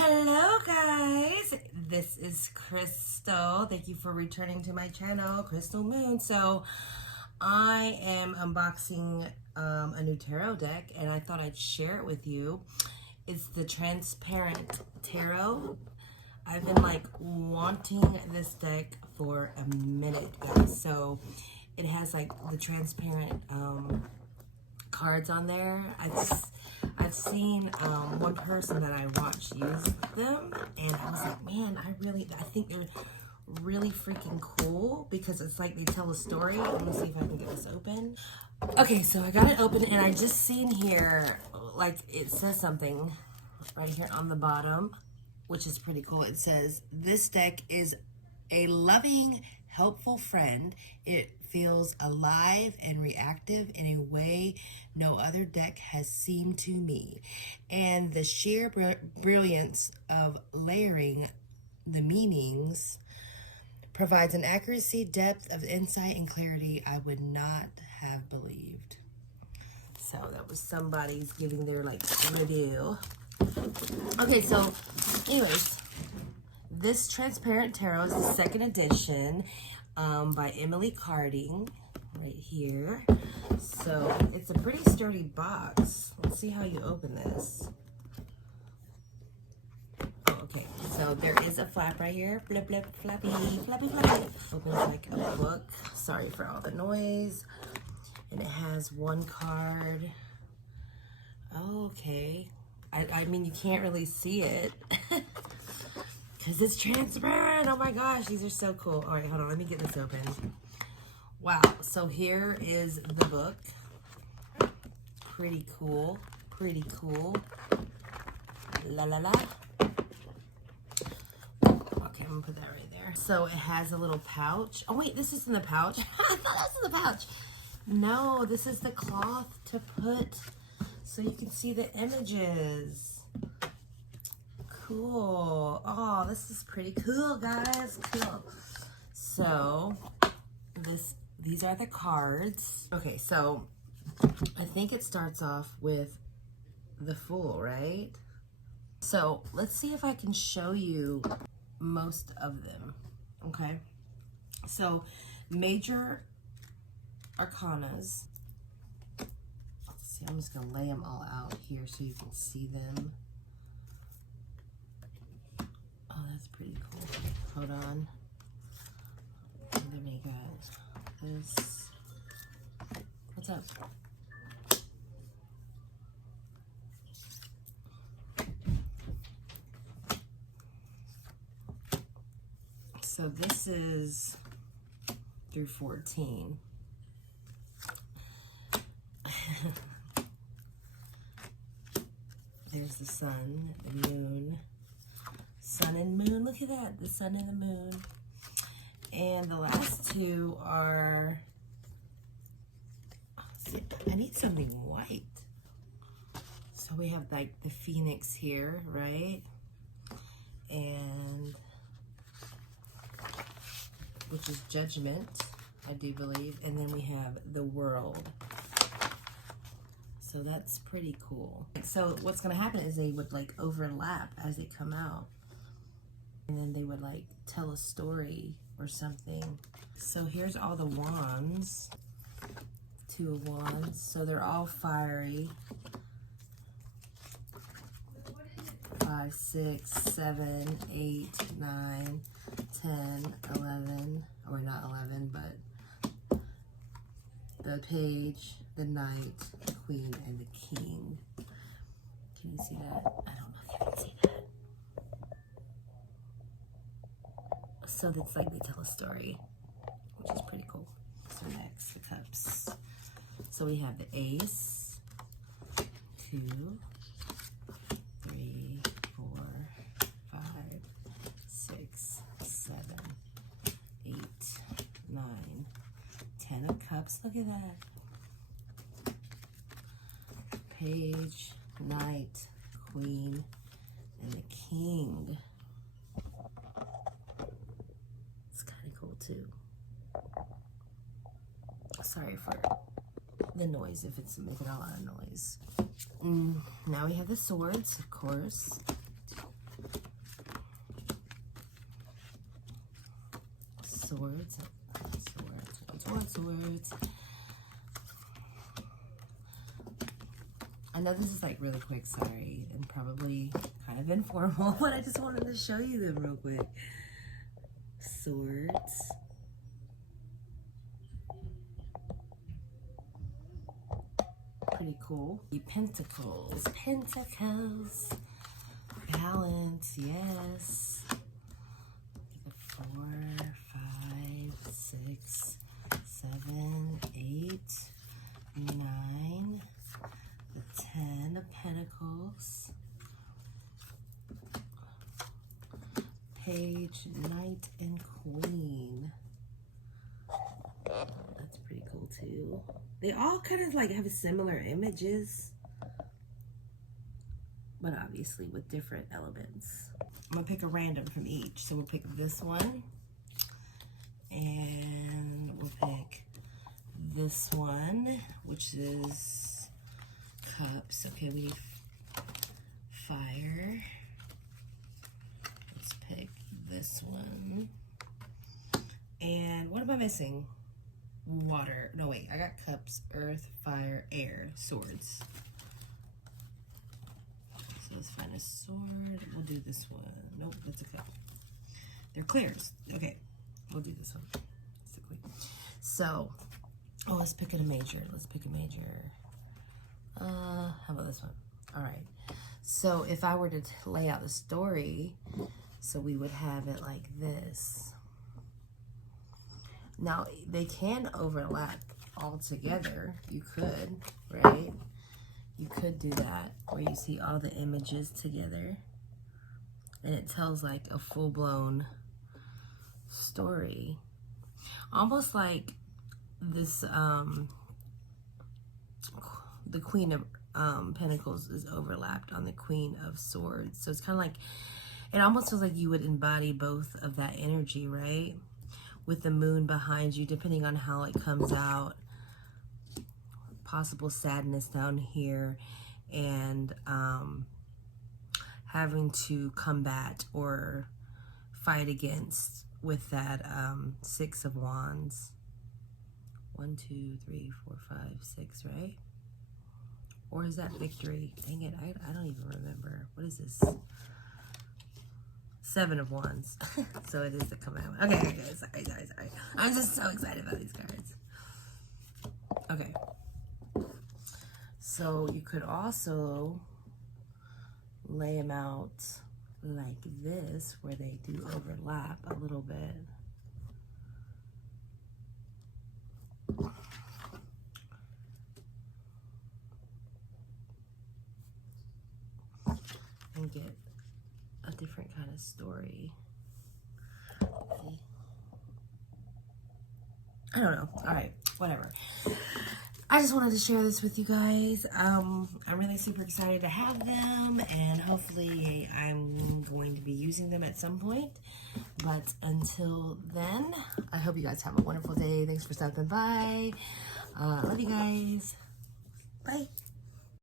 Hello guys, this is Crystal. Thank you for returning to my channel, Crystal Moon. So I am unboxing a new tarot deck and I thought I'd share it with you. It's the transparent tarot. I've been like wanting this deck for a minute, guys. So it has like the transparent cards on there. I've seen one person that I watched use them, and I was like, man, I think they're really freaking cool because it's like they tell a story. Let me see if I can get this open. Okay, so I got it open, and I just seen here, like it says something right here on the bottom, which is pretty cool. It says, this deck is a loving, helpful friend. It feels alive and reactive in a way no other deck has seemed to me. And the sheer brilliance of layering the meanings provides an accuracy, depth of insight, and clarity I would not have believed. So that was somebody's giving their like review. Okay, so anyways, this transparent tarot is the second edition by Emily Carding right here. So it's a pretty sturdy box. Let's see how you open this. Oh, okay, so there is a flap right here. Blip, blip, flappy, flappy, flappy. Opens like a book. Sorry for all the noise. And it has one card. Oh, okay. I mean, you can't really see it. Because it's transparent. Oh my gosh, these are so cool. All right, hold on, let me get this open. Wow, so here is the book. Pretty cool, pretty cool. La la la. Okay, I'm gonna put that right there. So it has a little pouch. Oh wait, this isn't the pouch. I thought this is the pouch. No, this is the cloth to put so you can see the images. Cool. Oh, this is pretty cool, guys. Cool. So these are the cards. Okay, so I think it starts off with the Fool, right? So let's see if I can show you most of them. Okay. So major arcanas. Let's see, I'm just gonna lay them all out here so you can see them. Oh, that's pretty cool. Hold on. And then we got this. What's up? So this is through 14. There's the sun, the moon. Sun and moon, look at that, the sun and the moon. And the last two are, see, I need something white. So we have like the phoenix here, right? And, which is judgment, I do believe. And then we have the world. So that's pretty cool. So what's gonna happen is they would like overlap as they come out. And then they would like tell a story or something. So here's all the wands. 2 of wands. So they're all fiery. 5, 6, 7, 8, 9, 10, 11. Or not 11, but the page, the knight, the queen, and the king. Can you see that? I don't know if you can see that. So that's like they tell a story, which is pretty cool. So next, the cups. So we have the ace, 2, 3, 4, 5, 6, 7, 8, 9, 10 of cups. Look at that. Page, knight, queen, and the king. Too. Sorry for the noise if it's making a lot of noise. Now we have the swords, of course. swords. Swords. I know this is like really quick, sorry, and probably kind of informal, but I just wanted to show you them real quick. Swords. Pretty cool. The pentacles. Balance, yes. 4, 5, 6, 7, 8, 9. The 10 of Pentacles. Page, Knight, and Queen. That's pretty cool too. They all kind of like have similar images, but obviously with different elements. I'm gonna pick a random from each. So we'll pick this one, and we'll pick this one, which is cups. Okay, we need fire. Let's pick this one. And what am I missing? Water. No, wait, I got cups, earth, fire, air, swords. So let's find a sword. We'll do this one. Nope, that's a cup. They're clears. Okay, we'll do this one. It's a queen. So, oh, let's pick a major. How about this one? All right. So if I were to lay out the story, so we would have it like this. Now, they can overlap all together. You could, right? You could do that, where you see all the images together. And it tells like a full-blown story. Almost like this, the Queen of Pentacles is overlapped on the Queen of Swords. So it's kind of like, it almost feels like you would embody both of that energy, right? With the moon behind you, depending on how it comes out. Possible sadness down here, and having to combat or fight against with that 6 of Wands. 1, 2, 3, 4, 5, 6, right? Or is that victory? Dang it, I don't even remember. What is this? 7 of Wands. So it is the commandment. Okay, sorry. I'm just so excited about these cards. Okay. So you could also lay them out like this, where they do overlap a little bit. And get a different kind of story. I don't know. All right, whatever. I just wanted to share this with you guys. I'm really super excited to have them, and hopefully I'm going to be using them at some point. But until then, I hope you guys have a wonderful day. Thanks for stopping by. Love you guys. Bye.